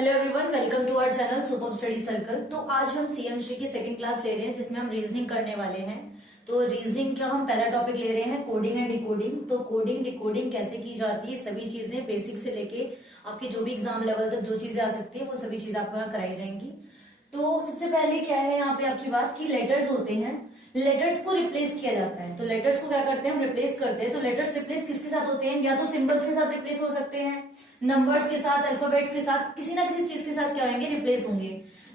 Hello everyone, welcome to our channel super study circle. तो आज हम सीएमसी की सेकंड क्लास ले रहे हैं जिसमें हम रीजनिंग करने वाले हैं। तो रीजनिंग का हम पहला टॉपिक ले रहे हैं कोडिंग एंड डिकोडिंग। तो कोडिंग डिकोडिंग कैसे की जाती है, सभी चीजें बेसिक से लेके आपके जो भी एग्जाम लेवल तक जो चीजें आ सकती है वो सभी चीजें आपको यहाँ कराई जाएंगी। तो सबसे पहले क्या है यहाँ पे आपकी बात की लेटर्स होते हैं, लेटर्स को रिप्लेस किया जाता है। तो लेटर्स को क्या करते हैं, हम रिप्लेस करते हैं। तो लेटर्स रिप्लेस किसके साथ होते हैं, या तो सिंबल्स के साथ रिप्लेस हो सकते हैं, नंबर्स के साथ, अल्फाबेट्स के साथ, किसी ना किसी चीज के साथ क्या होंगे, रिप्लेस होंगे।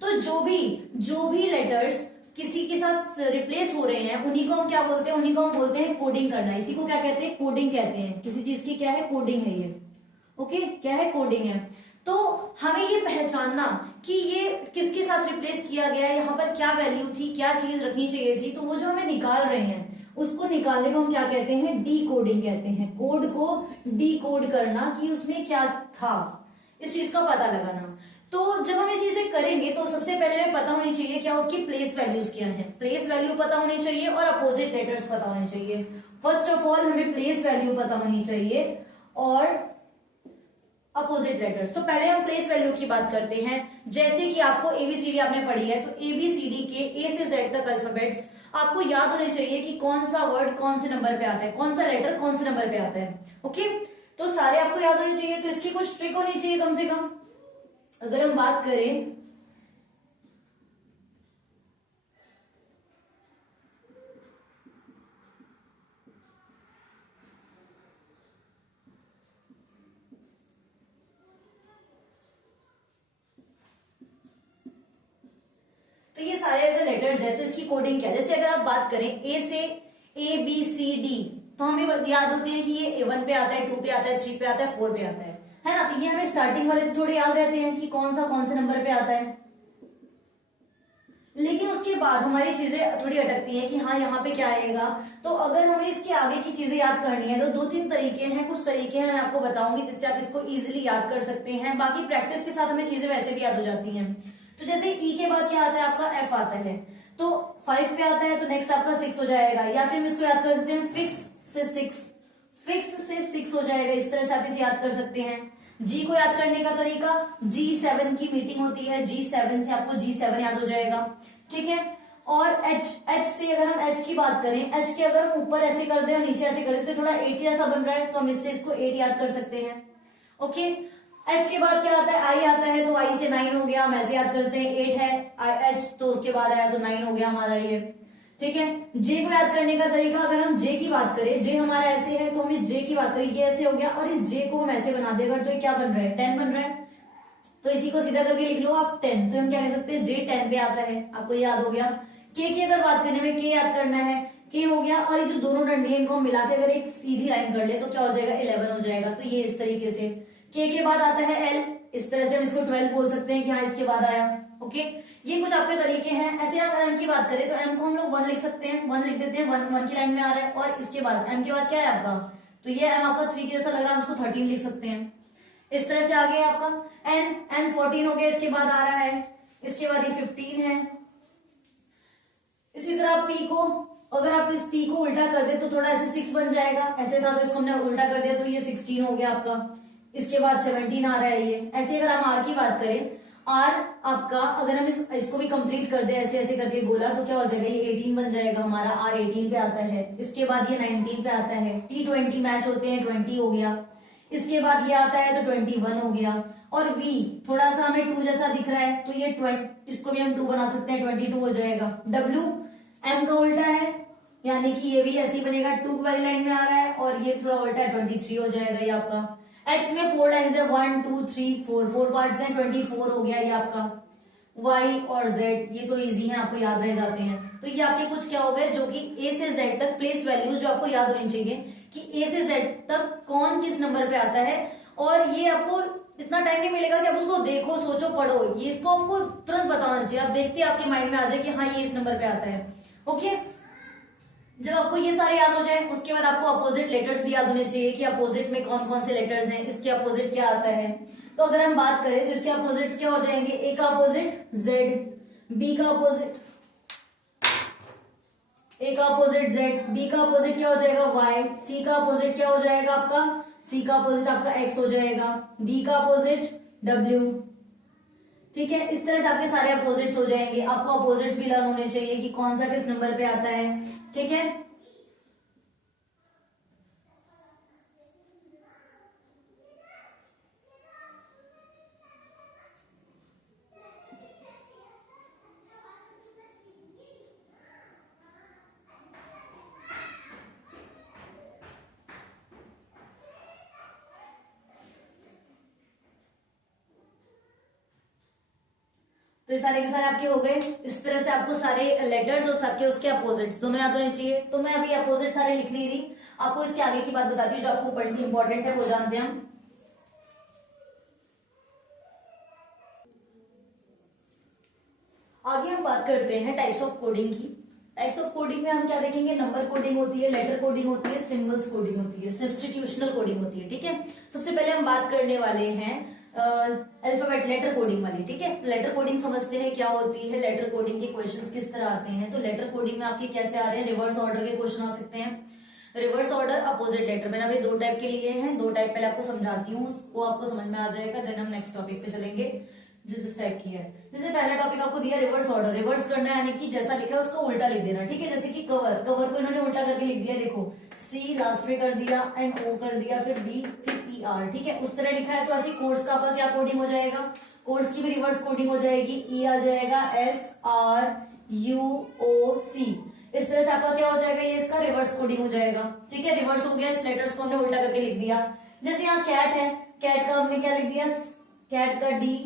तो जो भी लेटर्स किसी के साथ रिप्लेस हो रहे हैं उन्हीं को हम क्या बोलते हैं, उन्हीं को हम बोलते हैं कोडिंग करना। इसी को क्या कहते हैं, कोडिंग कहते हैं। किसी चीज की क्या है, कोडिंग है ये। ओके, क्या है, कोडिंग है। तो हमें ये पहचानना कि ये किसके साथ रिप्लेस किया गया है, यहाँ पर क्या वैल्यू थी, क्या चीज रखनी चाहिए थी, तो वो जो हमें निकाल रहे हैं उसको निकालने को हम क्या कहते हैं, डी कोडिंग कहते हैं। कोड को डी कोड करना कि उसमें क्या था, इस चीज का पता लगाना। तो जब हम ये चीजें करेंगे तो सबसे पहले हमें पता होनी चाहिए क्या उसकी प्लेस वैल्यूज क्या है। प्लेस वैल्यू पता होनी चाहिए और अपोजिट लेटर्स पता होने चाहिए। फर्स्ट ऑफ ऑल हमें प्लेस वैल्यू पता होनी चाहिए और अपोजिट लेटर्स। तो पहले हम प्लेस वैल्यू की बात करते हैं। जैसे कि आपको एबीसीडी आपने पढ़ी है, तो एबीसीडी के ए से जेड तक अल्फाबेट्स आपको याद होने चाहिए कि कौन सा वर्ड कौन से नंबर पे आता है, कौन सा लेटर कौन से नंबर पे आता है। ओके, तो सारे आपको याद होने चाहिए। तो इसकी कुछ ट्रिक होनी चाहिए कम से कम। अगर हम बात करें तो ये सारे अगर लेटर्स है तो इसकी कोडिंग क्या है। जैसे अगर आप बात करें ए से ए बी सी डी, तो हमें याद होती है कि ये A1 पे आता है, 2 पे आता है, 3 पे आता है, 4 पे आता है ना। तो ये हमें स्टार्टिंग वाले तो थोड़े याद रहते हैं कि कौन से नंबर पे आता है। लेकिन उसके बाद हमारी चीजें थोड़ी अटकती हैं कि हाँ यहाँ पे क्या आएगा। तो अगर हमें इसके आगे की चीजें याद करनी है तो 2-3 तरीके हैं, कुछ तरीके हैं मैं आपको बताऊंगी जिससे आप इसको इजीली याद कर सकते हैं। बाकी प्रैक्टिस के साथ हमें चीजें वैसे भी याद हो जाती हैं। तो जैसे ई के बाद क्या आता है आपका, एफ आता है। तो 5 पे आता है तो नेक्स्ट आपका 6 हो जाएगा। या फिर हम इसको याद कर सकते हैं फिक्स से 6 हो जाएगा। इस तरह से आप इसे याद कर सकते हैं। जी को याद करने का तरीका, G7 की मीटिंग होती है, G7 से आपको G7 याद हो जाएगा। ठीक है। और H से अगर हम H की बात करें, H के अगर हम ऊपर ऐसे कर दें और नीचे ऐसे कर दें तो थोड़ा 8 जैसा बन रहा है, तो हम इससे इसको 8 याद कर सकते हैं। ओके, H के बाद क्या आता है, I आता है। तो I से 9 हो गया, हम ऐसे याद करते हैं। 8 है H, तो उसके बाद आया तो 9 हो गया हमारा ये। ठीक है। J को याद करने का तरीका, अगर हम J की बात करें, J हमारा ऐसे है तो हम इस J की बात करें, ये ऐसे हो गया, और इस J को हम ऐसे बना देगा तो ये क्या बन रहा है, 10 बन रहा है। तो इसी को सीधा करके लिख लो आप 10। तो हम क्या कह सकते हैं, J 10 पे आता है, आपको याद हो गया। K की अगर बात करने में, K याद करना है, K हो गया, और ये जो दोनों डंडी इनको हम मिला के अगर एक सीधी लाइन कर ले तो क्या हो जाएगा, 11 हो जाएगा। तो ये इस तरीके से। K के बाद आता है L, इस तरह से हम इसको 12 बोल सकते हैं कि हाँ इसके बाद आया। ओके, ये कुछ आपके तरीके हैं। ऐसे अगर M की बात करें तो M को हम लोग 1 लिख सकते हैं, 1 लिख देते हैं, 1 की लाइन में आ रहा है। और इसके बाद M के बाद क्या है आपका, तो ये M आपका 3 के जैसा लग रहा है, हम इसको 13 लिख सकते हैं। इस तरह से आगे आपका N 14 हो गया, इसके बाद आ रहा है, इसके बाद ये 15 है। इसी तरह P को अगर आप इस P को उल्टा कर दे तो थोड़ा ऐसे 6 बन जाएगा, ऐसे था तो इसको हमने उल्टा कर दिया तो ये 16 हो गया आपका। इसके बाद 17 आ रहा है ये। ऐसे अगर हम R की बात करें, R आपका अगर हम इसको भी कंप्लीट कर दे ऐसे ऐसे करके गोला, तो क्या हो जाएगा, ये 18 बन जाएगा हमारा। R 18 पे आता है। इसके बाद ये 19 पे आता है। T20 मैच होते हैं, 20 हो गया। इसके बाद ये आता है तो 21 हो गया। और V थोड़ा सा हमें 2 जैसा दिख रहा है तो ये 20, इसको भी हम 2 बना सकते हैं, 22 हो जाएगा। W M का उल्टा है, यानी कि ये भी ऐसे बनेगा, 2 वाली लाइन में आ रहा है, और ये थोड़ा उल्टा है, 23 हो जाएगा ये आपका। X में 4 लाइन्स है, 1 2 3 4 पार्ट्स हैं, 24 हो गया ये आपका। Y और Z ये तो इजी है, आपको याद रह जाते हैं। तो ये आपके कुछ क्या हो गए, जो कि A से Z तक प्लेस वैल्यूज जो आपको याद होनी चाहिए कि A से Z तक कौन किस नंबर पे आता है। और ये आपको इतना टाइम नहीं मिलेगा कि आप उसको देखो, सोचो, पढ़ो, ये इसको आपको तुरंत पता होना चाहिए। आप देखते आपके माइंड में आ जाए कि हाँ ये इस नंबर पे आता है। ओके, जब आपको ये सारे याद हो जाए उसके बाद आपको अपोजिट लेटर्स भी याद होने चाहिए कि अपोजिट में कौन कौन से लेटर्स हैं, इसके अपोजिट क्या आता है। तो अगर हम बात करें तो इसके अपोजिट्स क्या हो जाएंगे, ए का अपोजिट Z, बी का अपोजिट, ए का अपोजिट Z, बी का अपोजिट क्या हो जाएगा Y, सी का अपोजिट क्या हो जाएगा आपका, सी का अपोजिट आपका X हो जाएगा, डी का अपोजिट W, ठीक है, इस तरह से आपके सारे अपोजिट्स हो जाएंगे। आपको अपोजिट्स भी लर्न होने चाहिए कि कौन सा किस नंबर पे आता है। ठीक है, तो ये सारे के सारे आपके हो गए। इस तरह से आपको सारे लेटर्स और सबके उसके अपोजिट्स दोनों याद होने चाहिए। तो मैं अभी अपोजिट सारे लिख नहीं रही, आपको इसके आगे की बात बताती हूँ जो आपको पढ़नी इंपॉर्टेंट है, वो जानते हैं हम। आगे हम बात करते हैं टाइप्स ऑफ कोडिंग की। टाइप्स ऑफ कोडिंग में हम क्या देखेंगे, नंबर कोडिंग होती है, लेटर कोडिंग होती है, सिंबल्स कोडिंग होती है, सब्स्टिट्यूशनल कोडिंग होती है। ठीक है, सबसे पहले हम बात करने वाले हैं अल्फाबेट लेटर कोडिंग वाली। ठीक है, लेटर कोडिंग समझते हैं क्या होती है, लेटर कोडिंग के क्वेश्चंस किस तरह आते हैं। तो लेटर कोडिंग में आपके कैसे आ रहे हैं, रिवर्स ऑर्डर के क्वेश्चन आ सकते हैं। रिवर्स ऑर्डर, अपोजिट लेटर, मैंने अभी दो टाइप के लिए हैं, दो टाइप पहले आपको समझाती हूँ, वो आपको समझ में आ जाएगा, देन हम नेक्स्ट टॉपिक पे चलेंगे जिस टाइप की है। जैसे पहला टॉपिक आपको दिया रिवर्स ऑर्डर, रिवर्स करना है यानी कि जैसा लिखा है उसको उल्टा लिख देना। ठीक है, जैसे कि कवर, कवर को इन्होंने उल्टा करके लिख दिया, देखो सी लास्ट में कर दिया एंड ओ कर दिया, फिर बी, फिर ई आर। ठीक है, उस तरह लिखा है तो ऐसी कोर्स का आपका क्या कोडिंग हो जाएगा, कोर्स की भी रिवर्स कोडिंग हो जाएगी, ई आ जाएगा एस आर यू ओ सी। इस तरह से आपका क्या हो जाएगा, ये इसका रिवर्स कोडिंग हो जाएगा। ठीक है, रिवर्स हो गया, इस लेटर्स को हमने उल्टा करके लिख दिया। जैसे यहाँ कैट है, कैट का हमने क्या लिख दिया, कैट का डी,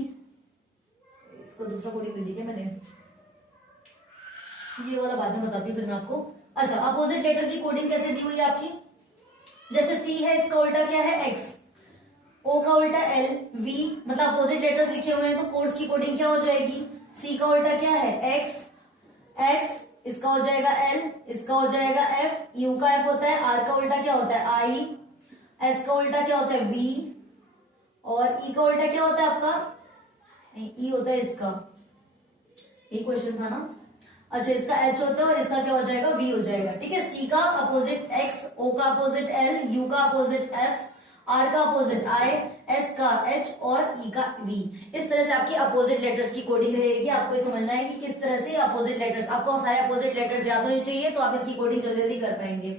इसको दूसरा कोडिंग दे दी क्या मैंने, ये वाला बाद में बताती हूँ फिर मैं आपको। अच्छा, अपोजिट लेटर की कोडिंग कैसे दी हुई है आपकी, जैसे सी है, इसका उल्टा क्या है एक्स, ओ का उल्टा एल, वी, मतलब अपोजिट लेटर्स लिखे हुए हैं तो कोर्स की कोडिंग क्या हो जाएगी, सी का उल्टा क्या है एक्स, एक्स इसका हो जाएगा एल, इसका हो जाएगा एफ, यू का एफ होता है, आर का उल्टा क्या होता है आई, एस का उल्टा क्या होता है वी, और ई का उल्टा क्या होता है आपका, नहीं ई होता है इसका, ये क्वेश्चन था ना। अच्छा, इसका एच होता है और इसका क्या हो जाएगा वी हो जाएगा। ठीक है, सी का अपोजिट एक्स, ओ का अपोजिट एल, यू का अपोजिट एफ, आर का अपोजिट आई, एस का एच और ई का वी। इस तरह से आपकी अपोजिट लेटर्स की कोडिंग रहेगी। आपको ये समझना है कि किस तरह से अपोजिट लेटर्स, आपको सारे अपोजिट लेटर्स याद होने चाहिए तो आप इसकी कोडिंग जल्दी जल्दी कर पाएंगे।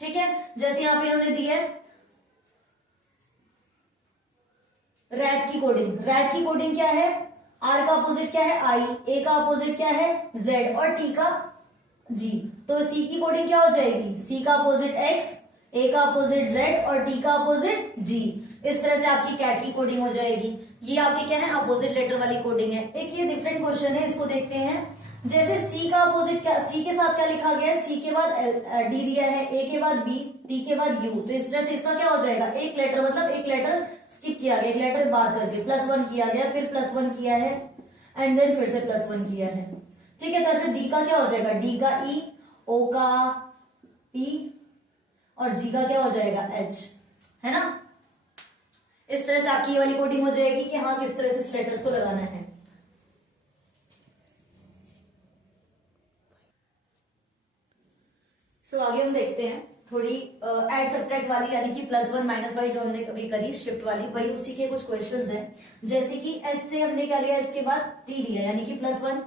ठीक है, जैसे यहाँ पे इन्होंने दी है रैट की कोडिंग, रैट की कोडिंग क्या है, आर का अपोजिट क्या है आई, ए का अपोजिट क्या है जेड और टी का जी। तो सी की कोडिंग क्या हो जाएगी, सी का अपोजिट एक्स, ए का अपोजिट जेड और टी का अपोजिट जी। इस तरह से आपकी कैट की कोडिंग हो जाएगी। ये आपकी क्या है, अपोजिट लेटर वाली कोडिंग है। एक ये डिफरेंट क्वेश्चन है, इसको देखते हैं। जैसे सी का अपोजिट क्या, सी के साथ क्या लिखा गया है, सी के बाद डी दिया है, ए के बाद बी, टी के बाद यू, तो इस तरह से इसका क्या हो जाएगा, एक लेटर, मतलब एक लेटर स्किप किया गया, एक लेटर बात करके +1 किया गया, फिर +1 किया है एंड देन फिर से +1 किया है। ठीक है, तो ऐसे डी का क्या हो जाएगा, डी का ई, ओ का पी और जी का क्या हो जाएगा एच, है ना। इस तरह से आपकी ये वाली कोडिंग हो जाएगी कि हाँ किस तरह से इस लेटर्स को लगाना है। आगे हम देखते हैं थोड़ी एड सब्ट्रैक्ट वाली, यानी कि +1 -1 जो हमने कभी करी शिफ्ट वाली, वही उसी के कुछ क्वेश्चंस हैं। जैसे कि एस से हमने क्या लिया, इसके बाद टी लिया, यानी कि +1,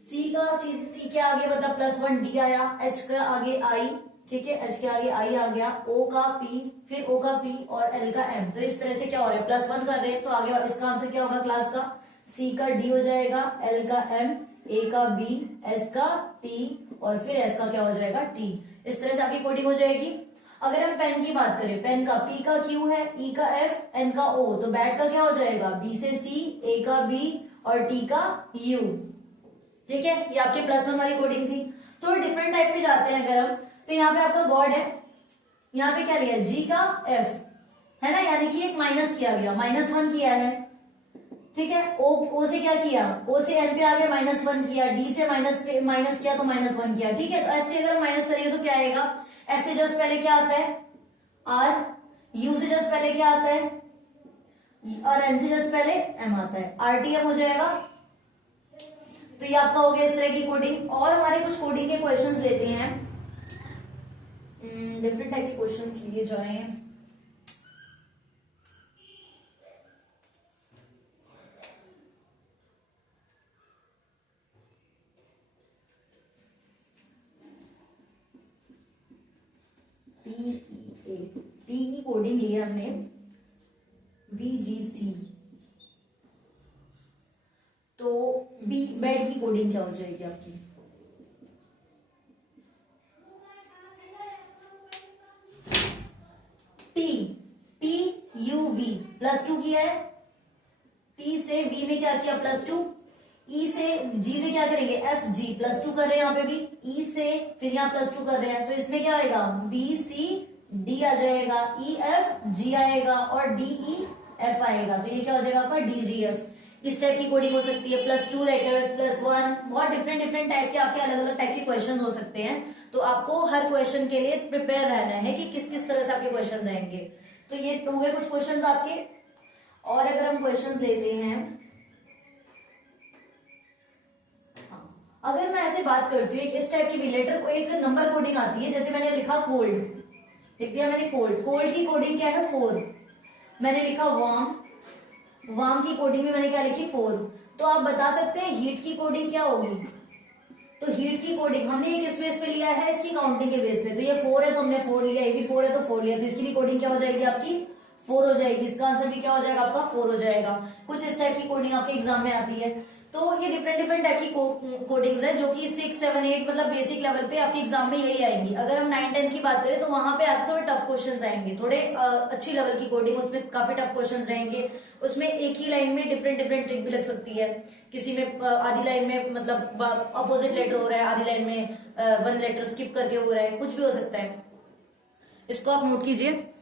सी का सी के आगे मतलब +1 डी आया, एच का आगे आई, ठीक है, एच के आगे आई आ गया, ओ का पी, फिर ओ का पी और एल का एम। तो इस तरह से क्या हो रहा है, +1 कर रहे हैं तो आगे इसका आंसर क्या होगा क्लास का, सी का डी हो जाएगा, एल का एम, ए का बी, एस का टी और फिर एस का क्या हो जाएगा टी। इस तरह से आपकी कोडिंग हो जाएगी। अगर हम पेन की बात करें, पेन का पी का क्यू है, ई का एफ, एन का ओ, तो बैट का क्या हो जाएगा, बी से सी, ए का बी और टी का यू। ठीक है, ये आपकी +1 वाली कोडिंग थी। थोड़ा डिफरेंट टाइप में जाते हैं अगर हम, तो यहाँ पे आपका गॉड है, यहाँ पे क्या लिया, जी का एफ, है ना, यानी कि एक माइनस किया गया, -1 किया है। ठीक है, ओ से क्या किया, ओ से एन पे आगे -1 किया, डी से माइनस किया तो -1 किया। ठीक है, तो ऐसे अगर माइनस करिए तो क्या आएगा, एस से जस्ट पहले क्या आता है आर, यू से जस्ट पहले क्या आता है और एन से जस्ट पहले एम आता है, आरटीएम हो जाएगा। तो ये आपका हो गया इस तरह की कोडिंग। और हमारे कुछ कोडिंग के क्वेश्चंस लेते हैं, डिफरेंट टाइप के क्वेश्चंस लिए जाएं। कोडिंग ली है हमने VGC, तो बी बेड की कोडिंग क्या हो जाएगी आपकी? TUV +2 किया है, T से V में क्या किया +2, E से G में क्या करेंगे FG +2 कर रहे हैं यहाँ पे भी, E से फिर यहाँ +2 कर रहे हैं, तो इसमें क्या आएगा BCD आ जाएगा, EFG आएगा और DEF आएगा, तो ये क्या हो जाएगा आपका DGF। इस टाइप की कोडिंग हो सकती है, +2 लेटर्स +1, बहुत डिफरेंट टाइप के आपके अलग अलग टाइप के क्वेश्चन हो सकते हैं। तो आपको हर क्वेश्चन के लिए प्रिपेयर रहना है कि किस किस तरह से आपके क्वेश्चन आएंगे। तो ये हो गए कुछ क्वेश्चन आपके। और अगर हम क्वेश्चन लेते हैं, अगर मैं ऐसे बात करती हूँ इस टाइप की भी लेटर को, एक नंबर कोडिंग आती है, जैसे मैंने लिखा कोल्ड, लिख दिया मैंने कोल्ड की कोडिंग क्या है 4, मैंने लिखा वार्म की कोडिंग भी मैंने क्या लिखी 4। तो आप बता सकते हैं हीट की कोडिंग क्या होगी? तो हीट की कोडिंग हमने ये किस बेस पे लिया है, इसकी काउंटिंग के बेस पे, तो ये 4 है तो हमने 4 लिया, ये भी 4 है तो 4 लिया, तो इसकी भी कोडिंग क्या हो जाएगी आपकी 4 हो जाएगी, इसका आंसर भी क्या हो जाएगा आपका 4 हो जाएगा। कुछ इस टाइप की कोडिंग आपके एग्जाम में आती है। तो ये डिफरेंट टाइप की कोडिंग्स है जो कि 6, 7, 8 मतलब बेसिक लेवल पे आपके एग्जाम में यही आएंगी। अगर हम 9, 10 की बात करें तो वहां पे आपके थोड़े टफ क्वेश्चंस आएंगे, थोड़े अच्छी लेवल की कोडिंग, उसमें काफी टफ क्वेश्चंस रहेंगे। उसमें एक ही लाइन में डिफरेंट ट्रिक भी लग सकती है, किसी में आधी लाइन में मतलब अपोजिट लेटर हो रहा है, आधी लाइन में 1 लेटर स्किप करके हो रहा है, कुछ भी हो सकता है। इसको आप नोट कीजिए।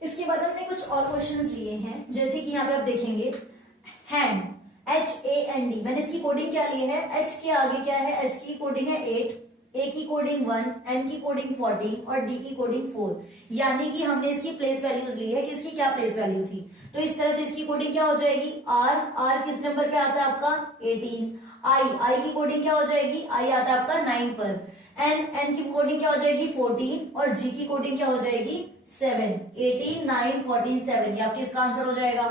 इसके बाद हमने कुछ और क्वेश्चंस लिए हैं, जैसे कि यहाँ पे आप देखेंगे हैंड, HAND, मैंने इसकी कोडिंग क्या ली है, H के आगे क्या है, H की कोडिंग है 8, A की कोडिंग 1, N की कोडिंग 14 और D की कोडिंग 4, यानी कि हमने इसकी प्लेस वैल्यूज ली है कि इसकी क्या प्लेस वैल्यू थी। तो इस तरह से इसकी कोडिंग क्या हो जाएगी, R किस नंबर पे आता है आपका 18, I की कोडिंग क्या हो जाएगी, I आता है आपका 9 पर, N की कोडिंग क्या हो जाएगी 14 और G की कोडिंग क्या हो जाएगी 7, 18, 9, 14, 7, ये आपके इसका आंसर हो जाएगा।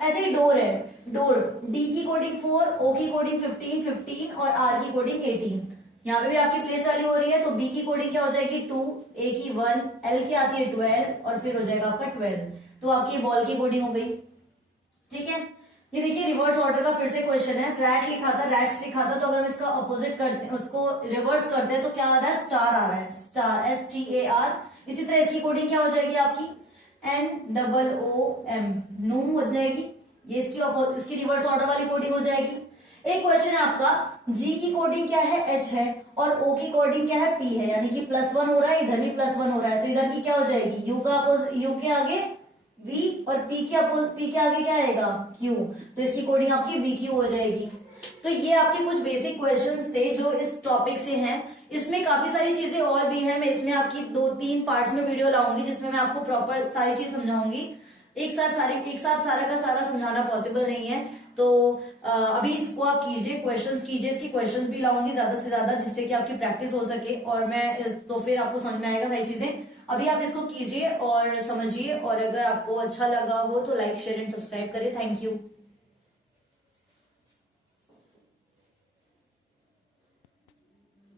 ऐसे ही डोर है, डोर D की कोडिंग 4, O की कोडिंग 15, 15 और R की कोडिंग 18, यहाँ पे भी आपकी प्लेस वैल्यू हो रही है, तो B की कोडिंग क्या हो जाएगी 2, A की 1, L की आती है 12 और फिर हो जाएगा आपका 12, तो आपकी बॉल की कोडिंग हो गई। ठीक है, ये देखिए रिवर्स ऑर्डर का फिर से क्वेश्चन है, रैट लिखा था, रैट्स लिखा था, तो अगर हम इसका अपोजिट करते हैं, उसको रिवर्स करते हैं तो क्या आ रहा है, स्टार आ रहा है, स्टार STAR। इसी तरह इसकी कोडिंग क्या हो जाएगी आपकी NOOM, नूम हो जाएगी, ये इसकी रिवर्स ऑर्डर वाली कोडिंग हो जाएगी। एक क्वेश्चन है आपका, G की कोडिंग क्या है H है और O की कोडिंग क्या है P है, यानी कि +1 हो रहा है, इधर भी +1 हो रहा है, तो इधर की क्या हो जाएगी U के आगे V और P के आगे क्या आएगा Q, तो इसकी कोडिंग आपकी VQ हो जाएगी। तो ये आपके कुछ बेसिक क्वेश्चंस थे जो इस टॉपिक से हैं। इसमें काफी सारी चीजें और भी हैं, मैं इसमें आपकी 2-3 पार्ट्स में वीडियो लाऊंगी जिसमें मैं आपको प्रॉपर सारी चीज समझाऊंगी। एक साथ सारा का सारा समझाना पॉसिबल नहीं है, तो अभी इसको आप कीजिए, क्वेश्चंस कीजिए, इसकी क्वेश्चंस भी लाऊंगी ज्यादा से ज्यादा जिससे कि आपकी प्रैक्टिस हो सके, और मैं तो फिर आपको समझ में आएगा सारी चीजें। अभी आप इसको कीजिए और समझिए, और अगर आपको अच्छा लगा हो तो लाइक शेयर एंड सब्सक्राइब करिए। Thank you.